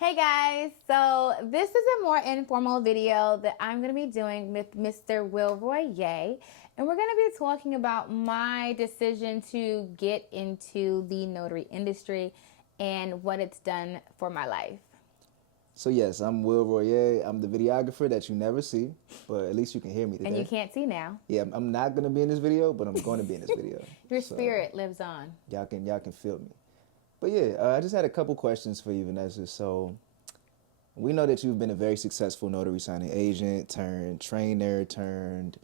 Hey guys, so this is a more informal video that I'm going to be doing with Mr. Roye, and we're going to be talking about my decision to get into the notary industry and what it's done for my life. So yes, I'm Roye. I'm the videographer that you never see, but at least you can hear me today. And you can't see now. Yeah, I'm not gonna be in this video, but I'm going to be in this video. Your So spirit lives on. y'all can feel me. But yeah, I just had a couple questions for you, Vanessa. So we know that you've been a very successful notary signing agent, turned trainer, turned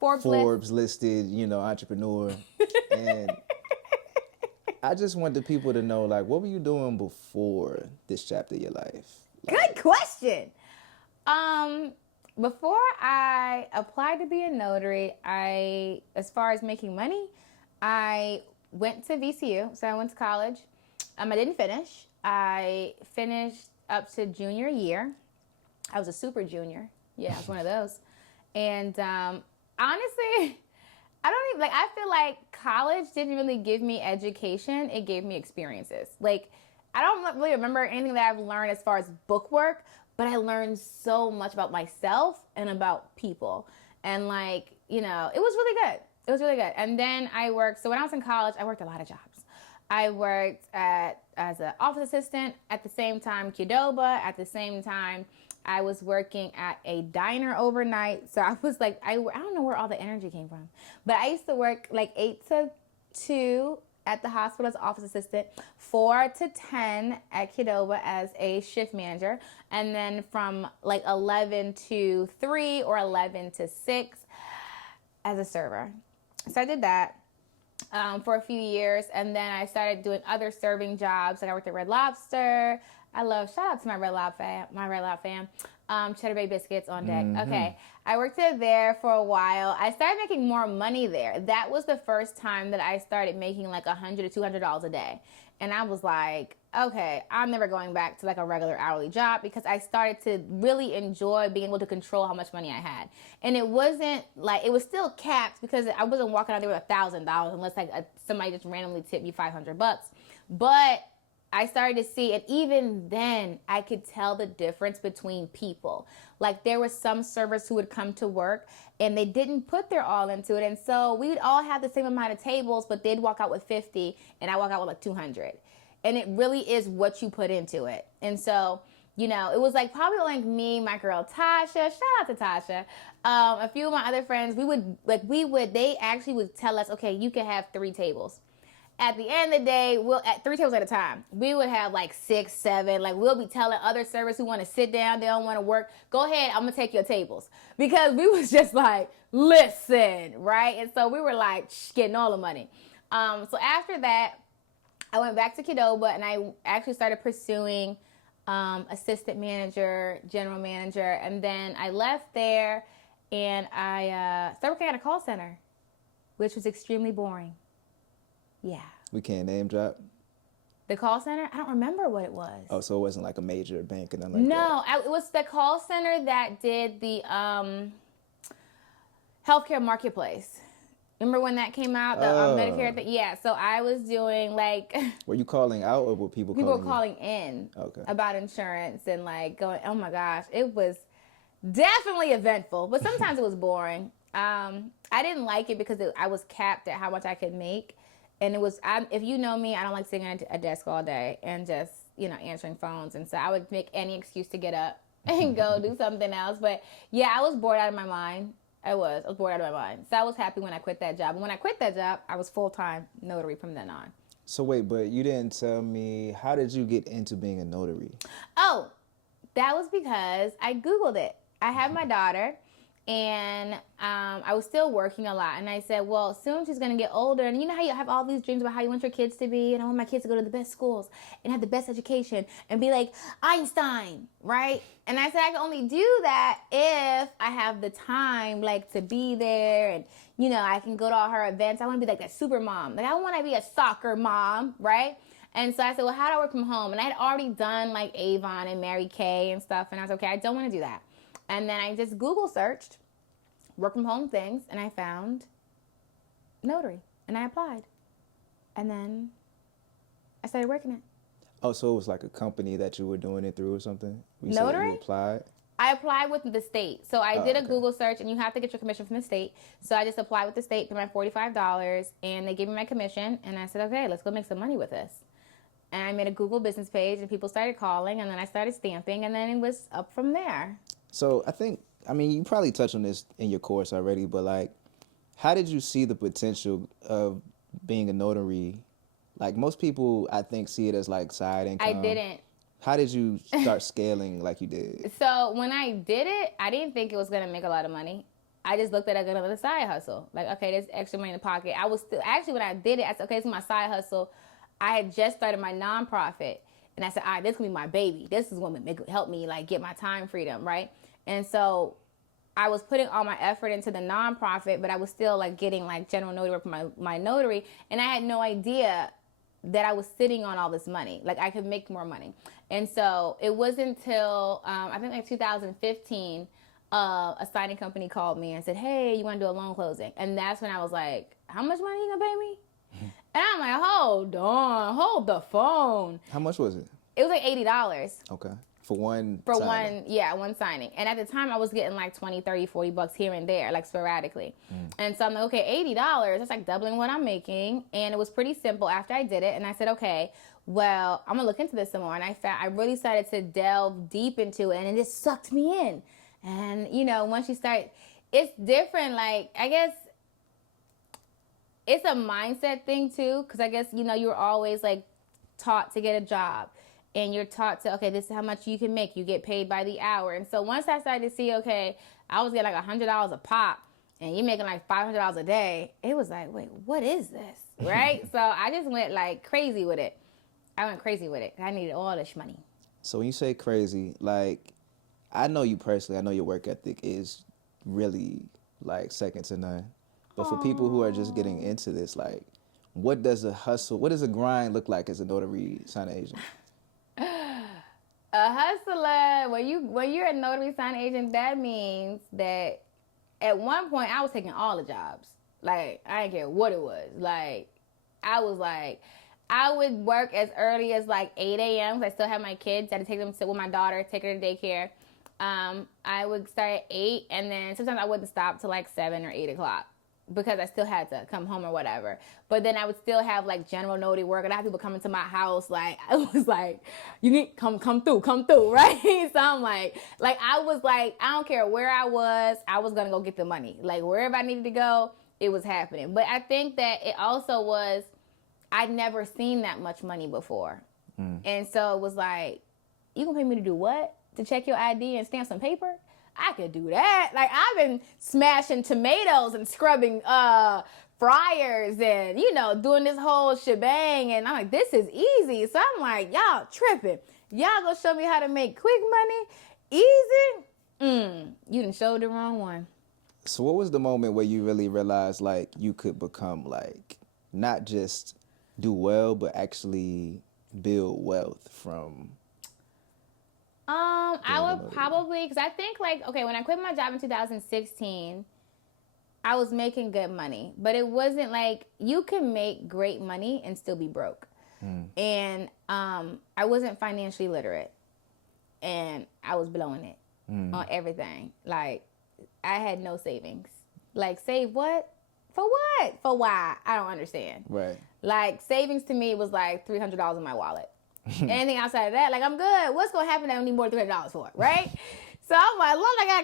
Forbes listed, entrepreneur. And I just want the people to know, like, what were you doing before this chapter of your life? Good question. Before I applied to be a notary, as far as making money, I went to VCU. So I went to college. I didn't finish. I finished up to junior year. I was a super junior. Yeah, I was one of those. And honestly, I feel like college didn't really give me education. It gave me experiences. Like, I don't really remember anything that I've learned as far as book work, but I learned so much about myself and about people. And it was really good. It was really good. And then I worked, so when I was in college, I worked a lot of jobs. I worked as an office assistant, at the same time Qdoba, at the same time I was working at a diner overnight. So I was like, I don't know where all the energy came from, but I used to work like 8 to 2 at the hospital as office assistant, 4 to 10 at Qdoba as a shift manager, and then from like 11 to 3 or 11 to 6 as a server. So I did that for a few years, and then I started doing other serving jobs. Like I worked at Red Lobster. Shout out to my Red Lobster fam. Cheddar Bay biscuits on deck. Mm-hmm. Okay, I worked there for a while. I started making more money there. That was the first time that I started making like $100 to $200 a day, and I was like, okay, I'm never going back to like a regular hourly job, because I started to really enjoy being able to control how much money I had. And it wasn't like, it was still capped, because I wasn't walking out there with $1,000 unless somebody just randomly tipped me $500. But I started to see, and even then I could tell the difference between people. Like there were some servers who would come to work and they didn't put their all into it. And so we would all have the same amount of tables, but they'd walk out with 50 and I walk out with like 200. And it really is what you put into it. And so, it was like probably like me, my girl Tasha, shout out to Tasha, a few of my other friends, they actually would tell us, okay, you can have 3 tables. At the end of the day, at 3 tables at a time, we would have like 6, 7. Like we'll be telling other servers who want to sit down, they don't want to work, go ahead, I'm gonna take your tables. Because we was just like, listen, right? And so we were like getting all the money. So after that, I went back to Qdoba and I actually started pursuing assistant manager, general manager, and then I left there and I started working at a call center, which was extremely boring. Yeah. We can't name drop? The call center? I don't remember what it was. Oh, so it wasn't like a major bank or nothing like that? No, it was the call center that did the healthcare marketplace. Remember when that came out? The Medicare thing? Yeah, so I was doing like... Were you calling out or were people calling People were calling in about insurance and like going, oh my gosh. It was definitely eventful, but sometimes it was boring. I didn't like it because I was capped at how much I could make. And it was, if you know me, I don't like sitting at a desk all day and just, answering phones. And so I would make any excuse to get up and go do something else. But yeah, I was bored out of my mind. I was bored out of my mind. So I was happy when I quit that job. And when I quit that job, I was full-time notary from then on. So wait, but you didn't tell me, how did you get into being a notary? Oh, that was because I Googled it. I had my daughter, and I was still working a lot. And I said, well, soon she's going to get older. And you know how you have all these dreams about how you want your kids to be? And I want my kids to go to the best schools and have the best education and be like Einstein, right? And I said, I can only do that if I have the time, like, to be there. And, I can go to all her events. I want to be like that super mom. Like, I want to be a soccer mom, right? And so I said, well, how do I work from home? And I had already done, like, Avon and Mary Kay and stuff. And I was okay, I don't want to do that. And then I just Google searched work from home things, and I found notary, and I applied. And then I started working it. Oh, so it was like a company that you were doing it through or something? You Notary? said you applied? I applied with the state. So I did a okay. Google search, and you have to get your commission from the state. So I just applied with the state, paid my $45, and they gave me my commission. And I said, okay, let's go make some money with this. And I made a Google business page, and people started calling, and then I started stamping, and then it was up from there. So I mean, you probably touched on this in your course already, but like, how did you see the potential of being a notary? Like most people, I think, see it as like side income. I didn't. How did you start scaling like you did? So when I did it, I didn't think it was going to make a lot of money. I just looked at it as another side hustle. Like, okay, there's extra money in the pocket. I was still, actually, when I did it, I said, okay, this is my side hustle. I had just started my nonprofit. And I said, all right, this is going to be my baby. This is going to help me, like, get my time freedom, right? And so I was putting all my effort into the nonprofit, but I was still, like, getting, like, general notary work for my notary. And I had no idea that I was sitting on all this money. Like, I could make more money. And so it wasn't until, I think like 2015, a signing company called me and said, hey, you want to do a loan closing? And that's when I was like, how much money are you going to pay me? And I'm like, hold on, hold the phone. How much was it? It was like $80. Okay. For one signing. One signing. And at the time, I was getting like 20, 30, 40 bucks here and there, like sporadically. And so I'm like, okay, $80, that's like doubling what I'm making. And it was pretty simple after I did it. And I said, okay, well, I'm gonna look into this some more. And I really started to delve deep into it, and it just sucked me in. And, you know, once you start, it's different. Like, I guess it's a mindset thing too, because I guess, you know, you're always like taught to get a job. And you're taught to, okay, this is how much you can make. You get paid by the hour. And so once I started to see, okay, I was getting like $100 a pop, and you're making like $500 a day, it was like, wait, what is this, right? So I just went like crazy with it. I went crazy with it. I needed all this money. So when you say crazy, like, I know you personally, I know your work ethic is really like second to none. But for people who are just getting into this, like, what does a grind look like as a notary signing agent? A hustler, when you're a notary sign agent, that means that at one point I was taking all the jobs. Like, I didn't care what it was. Like, I would work as early as like 8 a.m. because I still have my kids. I had to take them to with my daughter, take her to daycare. I would start at 8, and then sometimes I wouldn't stop till like 7 or 8 o'clock because I still had to come home or whatever. But then I would still have like general notary work, and I had people coming to my house. Like, I was like, you need come through, right? So I'm like I was like, I don't care where I was gonna go get the money. Like, wherever I needed to go, it was happening. But I think that it also was, I'd never seen that much money before. And so it was like, you gonna pay me to do what? To check your ID and stamp some paper? I could do that. Like, I've been smashing tomatoes and scrubbing fryers and, you know, doing this whole shebang. And I'm like, this is easy. So I'm like, y'all tripping. Y'all gonna show me how to make quick money? Easy? You done showed the wrong one. So what was the moment where you really realized, like, you could become, like, not just do well, but actually build wealth from... I would probably, because I think, like, okay, when I quit my job in 2016, I was making good money, but it wasn't like, you can make great money and still be broke. And I wasn't financially literate, and I was blowing it on everything. Like, I had no savings. Like, save what? For what? For why? I don't understand. Right. Like, savings to me was like $300 in my wallet. Anything outside of that, like, I'm good. What's gonna happen that I need more than $300 for, right? So I'm like, Lord, I got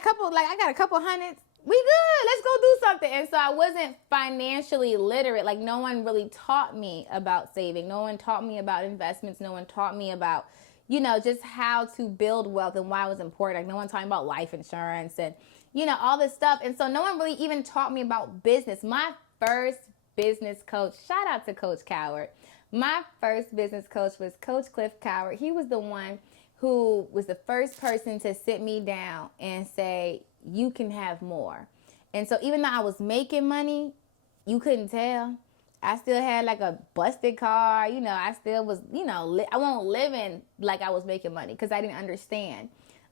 a couple hundreds. We good. Let's go do something. And so I wasn't financially literate. Like, no one really taught me about saving. No one taught me about investments. No one taught me about, you know, just how to build wealth and why it was important. Like, no one taught me about life insurance and, you know, all this stuff. And so no one really even taught me about business. My first business coach, shout out to Coach Coward. My first business coach was Coach Cliff Coward. He was the one who was the first person to sit me down and say, you can have more. And so even though I was making money, you couldn't tell. I still had like a busted car. You know, I still was, you know, I wasn't living like I was making money because I didn't understand.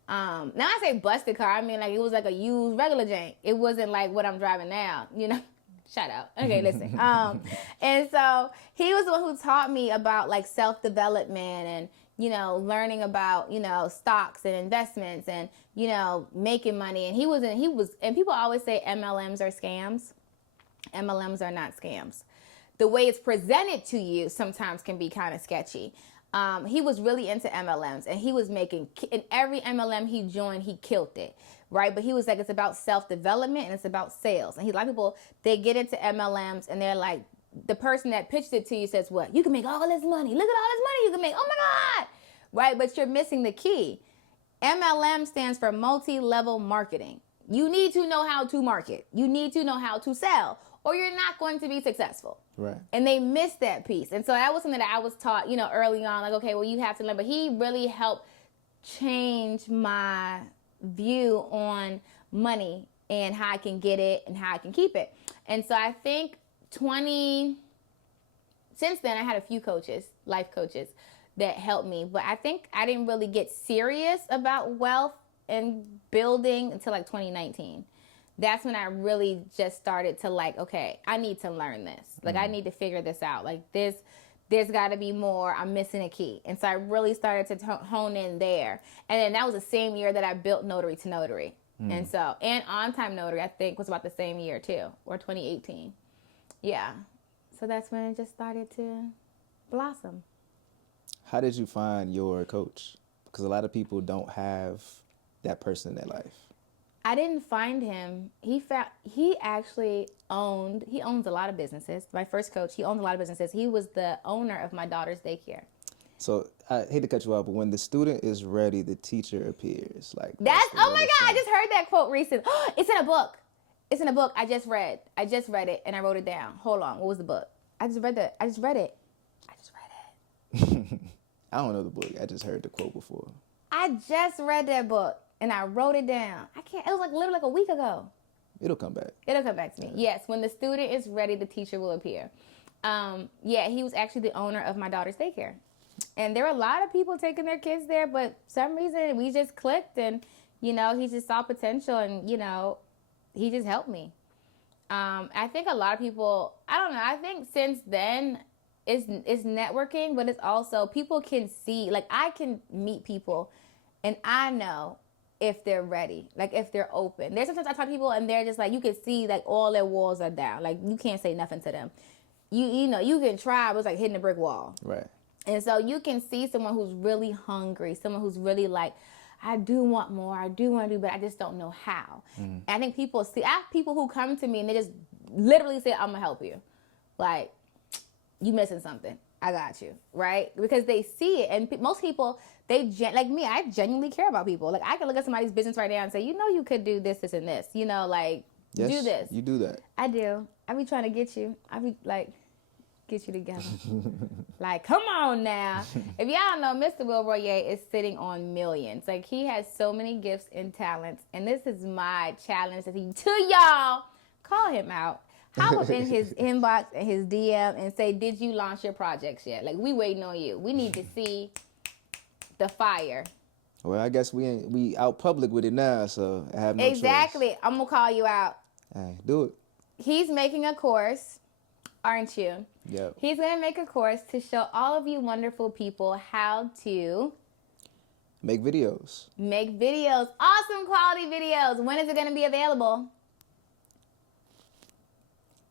Now I say busted car, I mean like it was like a used regular jank. It wasn't like what I'm driving now, you know. Shout out. Okay, listen. And so he was the one who taught me about like self-development and, learning about, stocks and investments and, making money. And and people always say MLMs are scams. MLMs are not scams. The way it's presented to you sometimes can be kind of sketchy. He was really into MLMs, and he was in every MLM he joined, he killed it, right? But he was like, it's about self-development and it's about sales. And a lot of people, they get into MLMs and they're like, the person that pitched it to you says, what? You can make all this money. Look at all this money you can make. Oh my God. Right? But you're missing the key. MLM stands for multi-level marketing. You need to know how to market. You need to know how to sell, or you're not going to be successful. Right. And they missed that piece. And so that was something that I was taught, early on, like, okay, well, you have to learn. But he really helped change my view on money and how I can get it and how I can keep it. And so I think since then I had a few coaches, life coaches, that helped me. But I think I didn't really get serious about wealth and building until like 2019. That's when I really just started to like, okay, I need to learn this. Like, I need to figure this out. Like, there's got to be more. I'm missing a key. And so I really started to hone in there. And then that was the same year that I built Notary2Notary. And so, and On Time Notary, I think, was about the same year too, or 2018. Yeah. So that's when it just started to blossom. How did you find your coach? Because a lot of people don't have that person in their life. I didn't find him. He owns a lot of businesses. My first coach, he owns a lot of businesses. He was the owner of my daughter's daycare. So I hate to cut you off, but when the student is ready, the teacher appears. Like, oh my God, I just heard that quote recently. It's in a book. It's in a book I just read. I just read it and I wrote it down. Hold on. What was the book? I just read it. I don't know the book. I just heard the quote before. I just read that book and I wrote it down. It was like literally like a week ago. It'll come back. It'll come back to me. Yes, when the student is ready, the teacher will appear. He was actually the owner of my daughter's daycare. And there were a lot of people taking their kids there, but for some reason we just clicked and, he just saw potential and, he just helped me. I think a lot of people, I don't know, I think since then it's networking, but it's also people can see, like I can meet people and I know if they're ready, like if they're open. There's sometimes I talk to people and they're just like, you can see like all their walls are down. Like you can't say nothing to them. You can try, but it's like hitting a brick wall. Right. And so you can see someone who's really hungry, someone who's really like, I do want more, I do want to do, but I just don't know how. And I think I have people who come to me and they just literally say, I'm going to help you. Like, you missing something. I got you, right? Because they see it. And most people, like me, I genuinely care about people. Like, I can look at somebody's business right now and say, you could do this, this, and this. Like, yes, do this. You do that. I do. I be trying to get you. I be like, get you together. Like, come on now. If y'all know, Mr. Will Roye is sitting on millions. Like, he has so many gifts and talents. And this is my challenge to y'all. Call him out. Hop up in his inbox and his DM and say, did you launch your projects yet? Like, we waiting on you. We need to see the fire. Well, I guess we out public with it now, so I have no choice. Exactly. I'm going to call you out. Hey, do it. He's making a course, aren't you? Yep. He's going to make a course to show all of you wonderful people how to make videos. Make videos. Awesome quality videos. When is it going to be available?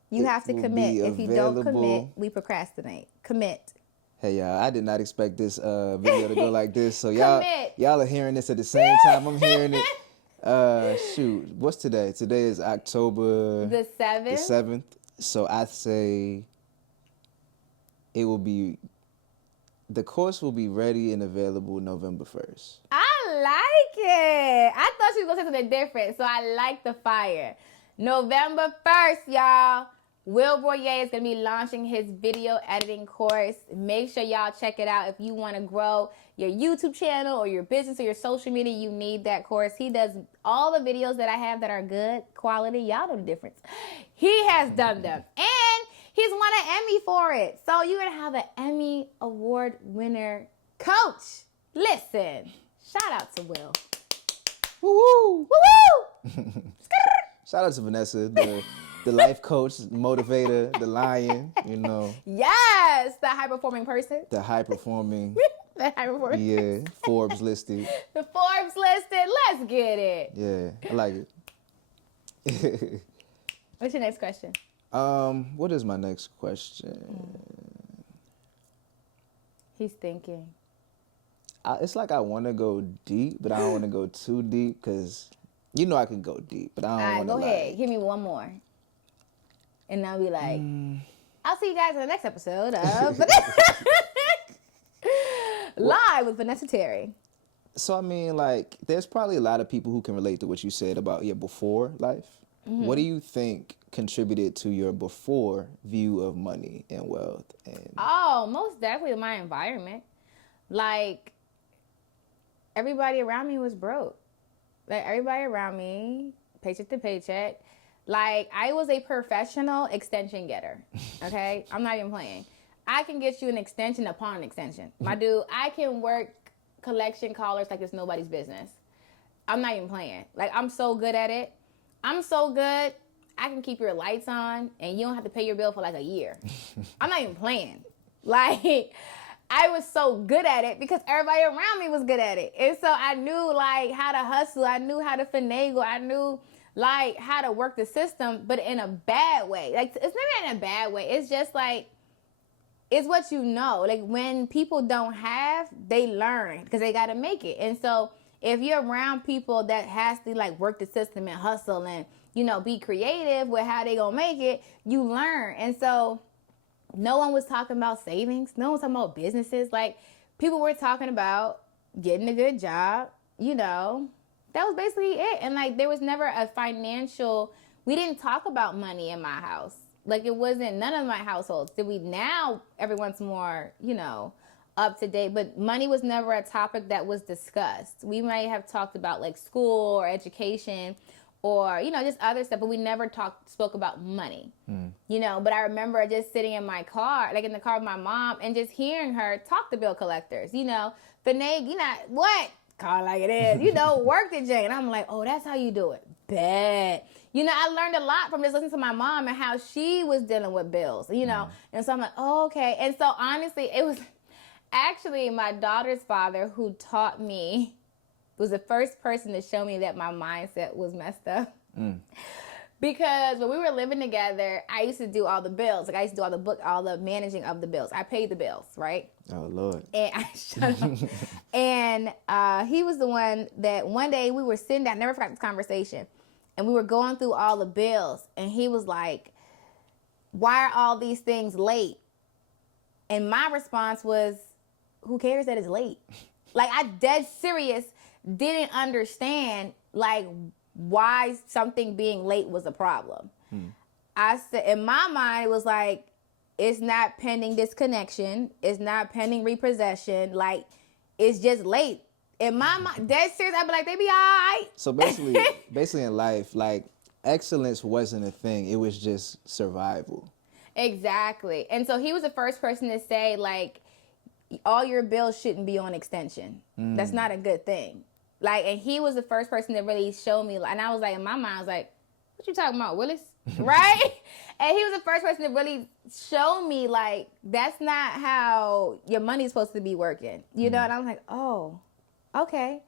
You have to commit. If you don't commit, we procrastinate. Commit. Hey, y'all, I did not expect this video to go like this. So y'all are hearing this at the same time I'm hearing it. Shoot, what's today? Today is October the 7th. The 7th. So I'd say the course will be ready and available November 1st. I like it. I thought she was going to say something different, so I like the fire. November 1st, y'all. Will Roye is going to be launching his video editing course. Make sure y'all check it out. If you want to grow your YouTube channel or your business or your social media, you need that course. He does all the videos that I have that are good quality. Y'all know the difference. He has done them. And he's won an Emmy for it. So you're going to have an Emmy award winner coach. Listen, shout out to Will. Woo-woo. Woo-woo. Shout out to Vanessa, the life coach, motivator, the lion, Yes, the high-performing person. The high-performing That high report. Yeah, Forbes listed. The Forbes listed. Let's get it. Yeah, I like it. What's your next question? What is my next question? He's thinking. It's like I want to go deep, but I don't want to go too deep because you know I can go deep, but I don't want to. All right, go ahead. Hit me one more. And I'll be like, I'll see you guys in the next episode of Live with Vanessa Terry. So, I mean, like, there's probably a lot of people who can relate to what you said about your before life. Mm-hmm. What do you think contributed to your before view of money and wealth? Most definitely my environment. Like, everybody around me was broke. Like, everybody around me, paycheck to paycheck. Like, I was a professional extension getter, okay? I'm not even playing. I can get you an extension upon an extension. My dude, I can work collection callers like it's nobody's business. I'm not even playing. Like, I'm so good at it. I'm so good, I can keep your lights on and you don't have to pay your bill for like a year. I'm not even playing. Like, I was so good at it because everybody around me was good at it. And so I knew, like, how to hustle. I knew how to finagle. I knew, like, how to work the system, but in a bad way. Like, it's not in a bad way. It's just, like, it's what you know. Like, when people don't have, they learn because they got to make it. And so if you're around people that has to, like, work the system and hustle and, you know, be creative with how they going to make it, you learn. And so no one was talking about savings. No one was talking about businesses. Like, people were talking about getting a good job, you know. That was basically it. And, like, there was never a financial, we didn't talk about money in my house. Like, it wasn't none of my households. Did we now, everyone's more, you know, up to date. But money was never a topic that was discussed. We might have talked about, like, school or education or, you know, just other stuff, but we never spoke about money, you know. But I remember just sitting in my car, like in the car with my mom, and just hearing her talk to bill collectors, you know, finag, you know, what? Call it like it is, you know, work the J. And I'm like, oh, that's how you do it. Bad. You know, I learned a lot from just listening to my mom and how she was dealing with bills, you know. And so I'm like, oh, okay. And so honestly, it was actually my daughter's father who taught me, was the first person to show me that my mindset was messed up. Because when we were living together, I used to do all the bills. Like, I used to do all the managing of the bills. I paid the bills, right? Oh, Lord. And I shut up. And he was the one that one day we were sitting down, never forgot this conversation, and we were going through all the bills, and he was like, why are all these things late? And my response was, who cares that it's late? Like, I dead serious didn't understand, like, why something being late was a problem. I said, in my mind, it was like, it's not pending disconnection. It's not pending repossession. Like, it's just late. In my mind, dead serious, I'd be like, they be all right. So basically in life, like, excellence wasn't a thing. It was just survival. Exactly. And so he was the first person to say, like, all your bills shouldn't be on extension. That's not a good thing. Like, and he was the first person to really show me, and I was like, in my mind, I was like, what you talking about, Willis? Right? And he was the first person to really show me, like, that's not how your money's supposed to be working. You know? And I was like, oh, okay.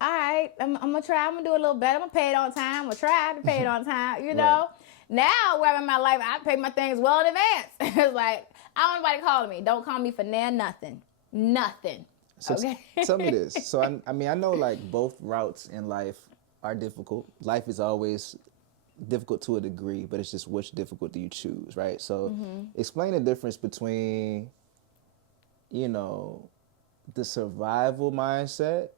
All right. I'm going to try. I'm going to do a little better. I'm going to pay it on time. I'm going to try to pay it on time, you know? Now, where I'm in my life, I pay my things well in advance. It's like, I don't want nobody calling me. Don't call me for nothing. Nothing. So okay. Tell me this. So, I mean, I know, like, both routes in life are difficult. Life is always difficult to a degree, but it's just which difficult do you choose, right? So explain the difference between, you know, the survival mindset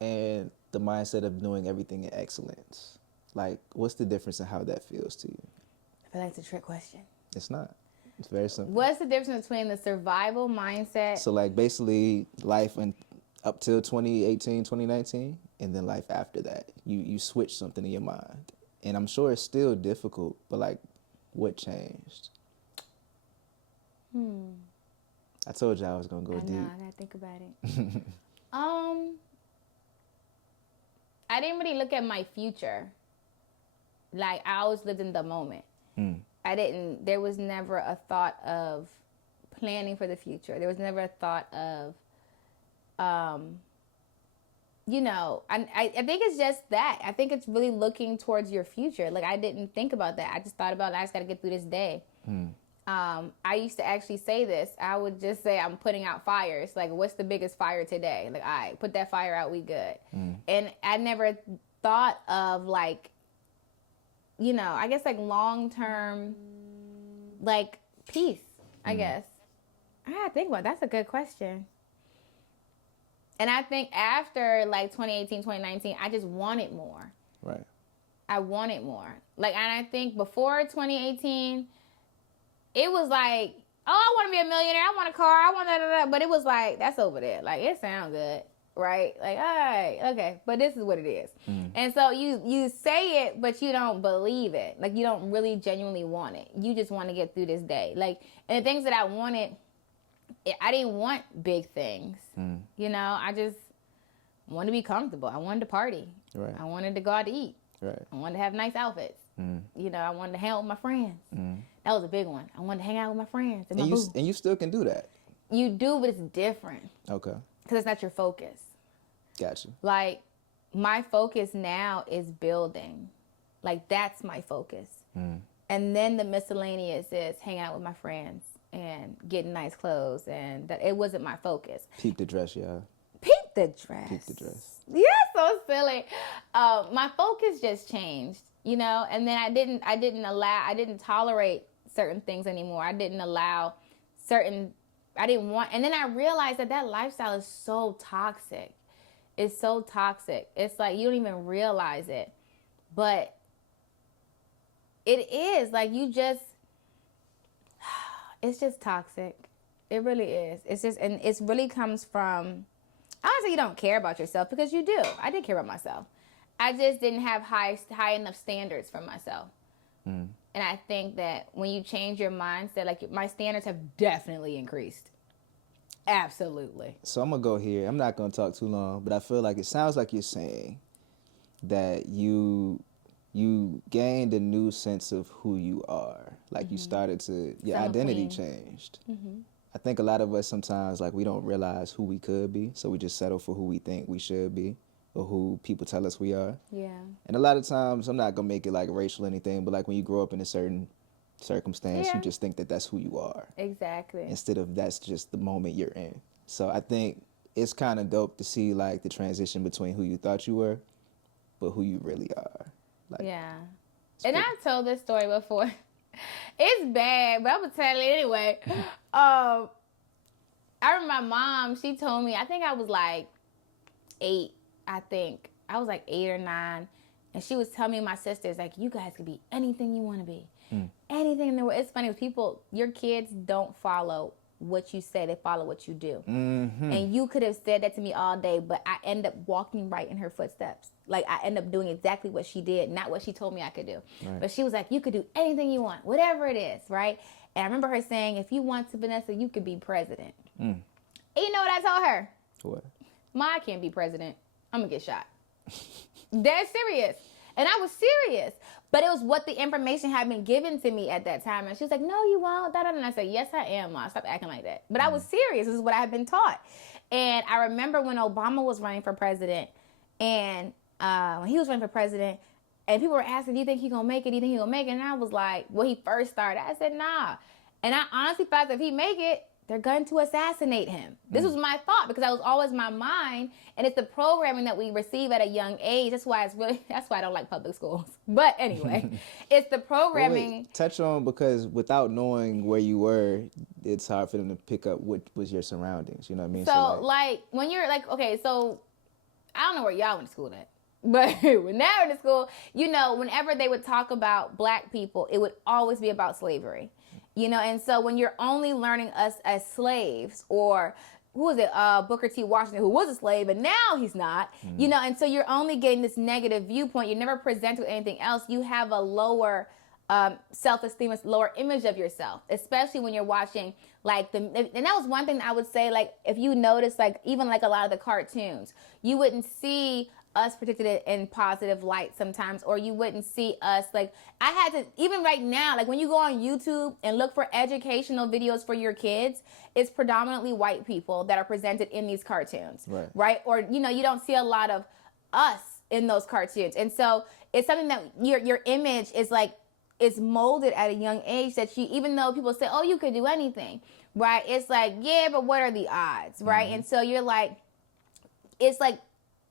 and the mindset of doing everything in excellence. Like, what's the difference in how that feels to you? I feel like it's a trick question. It's not. It's very simple. What's the difference between the survival mindset? So, like, basically life up till 2018, 2019, and then life after that. You switch something in your mind. And I'm sure it's still difficult, but, like, what changed? I told you I was going to go deep. I know, I got to think about it. I didn't really look at my future. Like, I always lived in the moment. There was never a thought of planning for the future. There was never a thought of you know, I think it's just that. I think it's really looking towards your future. Like, I didn't think about that. I just thought about, I just got to get through this day. I used to actually say this. I would just say, I'm putting out fires. Like, what's the biggest fire today? Like, all right, put that fire out, we good. And I never thought of, like, you know, I guess, like, long-term, like, peace, I guess. I gotta think about it. That's a good question. And I think after, like, 2018, 2019, I just wanted more. Right. I wanted more. Like, and I think before 2018, it was like, oh, I want to be a millionaire. I want a car. I want that. But it was like, that's over there. Like, it sounds good, right? Like, all right, okay. But this is what it is. And so you say it, but you don't believe it. Like, you don't really genuinely want it. You just want to get through this day. Like, and the things that I wanted, I didn't want big things. You know, I just wanted to be comfortable. I wanted to party. Right. I wanted to go out to eat. Right. I wanted to have nice outfits. You know, I wanted to hang out with my friends. That was a big one. I wanted to hang out with my friends. And you still can do that. You do, but it's different. Okay. Because it's not your focus. Gotcha. Like, my focus now is building. Like, that's my focus. And then the miscellaneous is hang out with my friends and getting nice clothes. And that it wasn't my focus. Peep the dress, y'all. Peep the dress. Peep the dress. Yeah, so silly. My focus just changed, you know, and then I didn't tolerate certain things anymore. I didn't want, and then I realized that lifestyle is so toxic. It's so toxic. It's like, you don't even realize it, but it is like, it's just toxic. It really is. It's just, and it really comes from, I don't say you don't care about yourself, because you do. I did care about myself. I just didn't have high enough standards for myself. And I think that when you change your mindset, like, my standards have definitely increased. Absolutely. So I'm going to go here. I'm not going to talk too long, but I feel like it sounds like you're saying that you gained a new sense of who you are. Like, you started to, your identity changed. I think a lot of us sometimes, like, we don't realize who we could be, so we just settle for who we think we should be or who people tell us we are. Yeah. And a lot of times, I'm not going to make it, like, racial or anything, but, like, when you grow up in a certain circumstance, you just think that that's who you are. Exactly. Instead of that's just the moment you're in. So I think it's kind of dope to see, like, the transition between who you thought you were, but who you really are. Like, yeah. And I've told this story before. It's bad, but I'm going to tell it anyway. I remember my mom, she told me, I think I was like 8, I think. I was like 8 or 9. And she was telling me and my sisters, like, you guys could be anything you want to be. Anything in the world. It's funny, people, your kids don't follow what you say. They follow what you do. And you could have said that to me all day, but I end up walking right in her footsteps. Like, I end up doing exactly what she did, not what she told me I could do. Right. But she was like, you could do anything you want, whatever it is, right? And I remember her saying, if you want to, Vanessa, you could be president. And you know what I told her? What? Ma, I can't be president. I'm going to get shot. Dead serious. And I was serious. But it was what the information had been given to me at that time. And she was like, no, you won't. And I said, yes, I am, Ma. Stop acting like that. But I was serious. This is what I had been taught. And I remember when Obama was running for president, and when he was running for president, and people were asking, do you think he's going to make it? Do you think he's going to make it? And I was like, when he first started, I said, nah. And I honestly thought that if he make it, they're going to assassinate him. This was my thought, because that was always my mind. And it's the programming that we receive at a young age. That's why I don't like public schools. But anyway, it's the programming. Wait, touch on, because without knowing where you were, it's hard for them to pick up what was your surroundings. You know what I mean? So like when you're like, okay, so I don't know where y'all went to school at. But when they were in school, you know, whenever they would talk about black people, it would always be about slavery. You know, and so when you're only learning us as slaves, or who was it, Booker T. Washington, who was a slave, and now he's not, you know, and so you're only getting this negative viewpoint. You're never presented with anything else. You have a lower self-esteem, a lower image of yourself, especially when you're watching, like, and that was one thing I would say, like, if you notice, like, even like a lot of the cartoons, you wouldn't see us predicted it in positive light sometimes, or you wouldn't see us. Like, I had to, even right now, like when you go on YouTube and look for educational videos for your kids, it's predominantly white people that are presented in these cartoons, right? Or, you know, you don't see a lot of us in those cartoons. And so it's something that your image is like, it's molded at a young age, that you, even though people say, oh, you could do anything, right? It's like, yeah, but what are the odds, right? And so you're like, it's like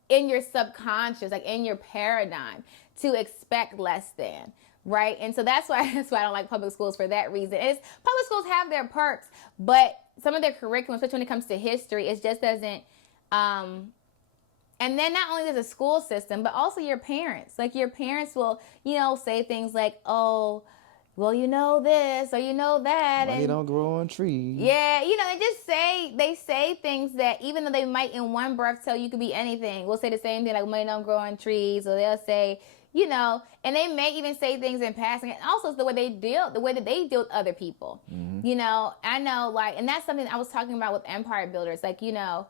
in your subconscious, like in your paradigm, to expect less than, right? And so that's why I don't like public schools for that reason. It's, public schools have their perks, but some of their curriculum, especially when it comes to history, it just doesn't, and then not only there's a school system, but also your parents. Like, your parents will, you know, say things like, oh, well, you know this, or you know that. Money don't grow on trees. Yeah, you know, they say things that even though they might in one breath tell you could be anything, we'll say the same thing like money don't grow on trees, or they'll say, you know, and they may even say things in passing. And also it's the way that they deal with other people. You know, I know, like, and that's something I was talking about with empire builders, like, you know,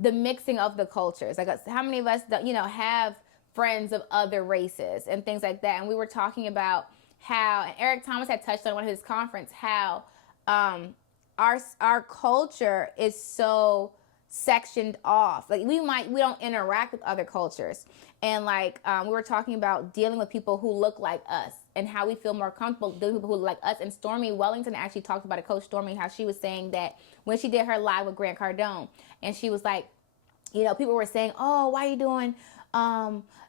the mixing of the cultures. Like, how many of us, you know, have friends of other races and things like that. And we were talking about how, and Eric Thomas had touched on one of his conference, how our culture is so sectioned off. Like, we don't interact with other cultures. And like, we were talking about dealing with people who look like us and how we feel more comfortable dealing with people who look like us. And Stormy Wellington actually talked about it, Coach Stormy, how she was saying that when she did her live with Grant Cardone, and she was like, you know, people were saying, oh, why are you doing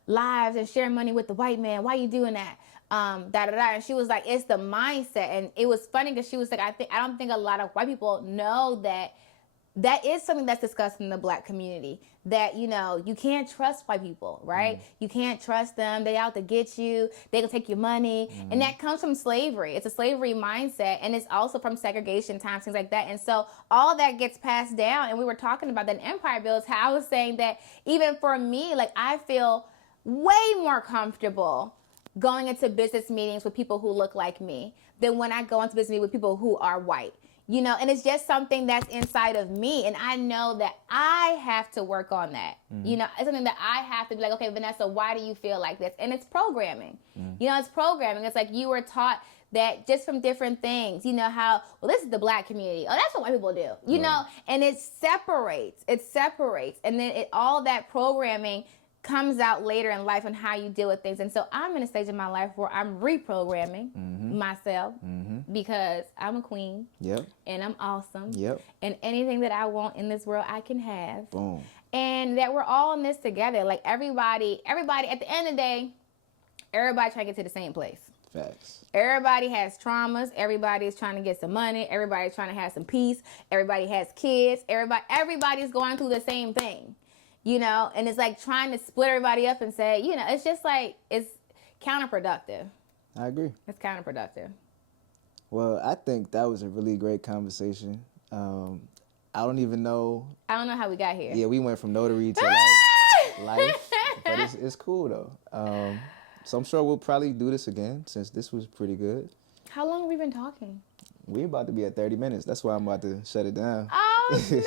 lives and sharing money with the white man? Why are you doing that? And she was like, it's the mindset. And it was funny because she was like, I don't think a lot of white people know that is something that's discussed in the Black community, that, you know, you can't trust white people, right? You can't trust them. They out to get you. They can take your money. And that comes from slavery. It's a slavery mindset. And it's also from segregation times, things like that. And so all that gets passed down. And we were talking about that in Empire Builds, how I was saying that even for me, like, I feel way more comfortable going into business meetings with people who look like me than when I go into business meetings with people who are white. You know, and it's just something that's inside of me. And I know that I have to work on that. You know, it's something that I have to be like, okay, Vanessa, why do you feel like this? And it's programming. You know, it's programming. It's like you were taught that just from different things, you know, how, well, this is the Black community. Oh, that's what white people do, you know, and it separates. And then all that programming comes out later in life on how you deal with things. And so I'm in a stage of my life where I'm reprogramming myself because I'm a queen. And I'm awesome. And anything that I want in this world, I can have. Boom. And that we're all in this together. Like, everybody, at the end of the day, everybody trying to get to the same place. Facts. Everybody has traumas. Everybody is trying to get some money. Everybody's trying to have some peace. Everybody has kids. Everybody's going through the same thing. You know, and it's like trying to split everybody up and say, you know, it's just like, it's counterproductive. I agree. It's counterproductive. Well, I think that was a really great conversation. I don't know how we got here. Yeah, we went from notary to like life, but it's cool though. So I'm sure we'll probably do this again since this was pretty good. How long have we been talking? We're about to be at 30 minutes. That's why I'm about to shut it down. Oh, snap.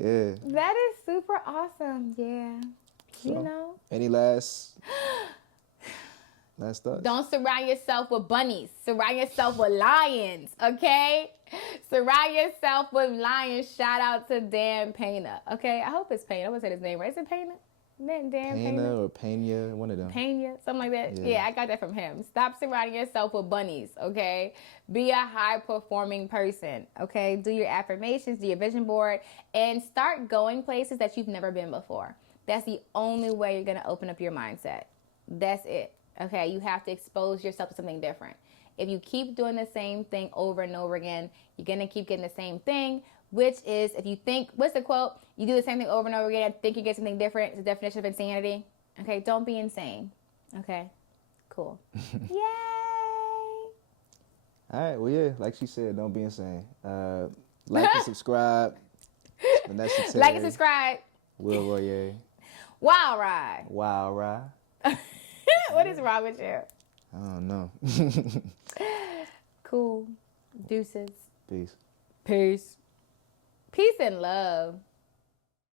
Yeah. That is super awesome. Yeah. So, you know. Any last thoughts? Don't surround yourself with bunnies. Surround yourself with lions, okay? Surround yourself with lions. Shout out to Dan Pena, okay? I hope it's Pena. I would say his name right. Is it Pena? Dan Pena or Pena, one of them. Pena, something like that. Yeah, I got that from him. Stop surrounding yourself with bunnies, okay? Be a high-performing person, okay? Do your affirmations, do your vision board, and start going places that you've never been before. That's the only way you're going to open up your mindset. That's it, okay? You have to expose yourself to something different. If you keep doing the same thing over and over again, you're going to keep getting the same thing, which is, if you think, what's the quote? You do the same thing over and over again and think you get something different. It's the definition of insanity. Okay, don't be insane. Okay, cool. Yay! All right, well, yeah, like she said, don't be insane. Like and subscribe. Vanessa, like and subscribe. Will Roye. Wild ride. Wild ride. What is wrong with you? I don't know. Cool. Deuces. Peace. Peace. Peace and love.